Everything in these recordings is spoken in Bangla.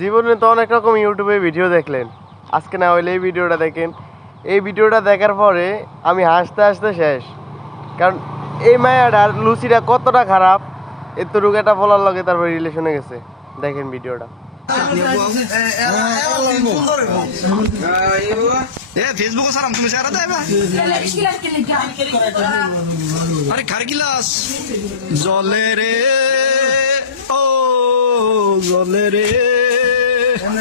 জীবনে তো অনেক রকম ইউটিউবে ভিডিও দেখলেন। আজকে না হইলে এই ভিডিওটা দেখেন। এই ভিডিওটা দেখার পরে আমি হাসতে হাসতে শেষ। কারণ এই মায়াটার লুচিটা কতটা খারাপ, এতটুকু একটা বলার লগে তারপর রিলেশনে গেছে। দেখেন ভিডিওটা। জলে রে, ও, জলে রে।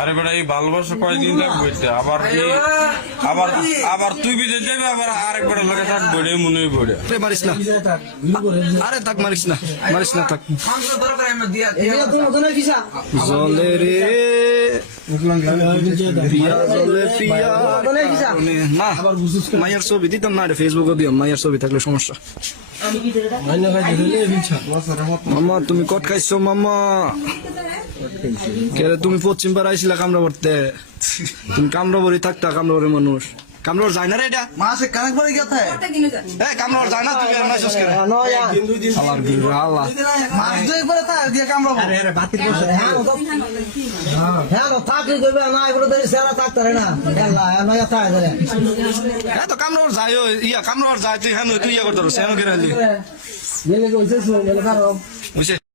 আরে বেটা এই ভালোবাসা কয়েকদিন থাকব আবার কি আবার আবার তুই বিজে যাবে আবার আরেক বেটা লগে থাকব রে মনে হইব রে আরে মারিস না। আরে থাক মারিস না। মারিস না থাক। জলে রে মায়ের ছবি দিতাম না ফেসবুকে দিও মায়ের ছবি থাকলে সমস্যা। মামা তুমি কট খাইছো মামা তুমি পশ্চিম পাড়া আইসিলা কামরা পড়তে তুমি কামরা বড়ি থাকতা কামরা বড়ি মানুষ কামরা যায় না রে এটা মাসে কানেক যায় না তুমি কেন আল্লাহ মাস দুই দিয়ে কামড়াবো। হ্যাঁ থাকলে করবে না এগুলো তো সেরা থাকতে না। খেলা নয়া থাকে এ তো কামরা যায় ইয়া কামরা যায় তুই হ্যাঁ তুই ইয়া করতে সেন গেলে কইছে শুনে বুঝছে?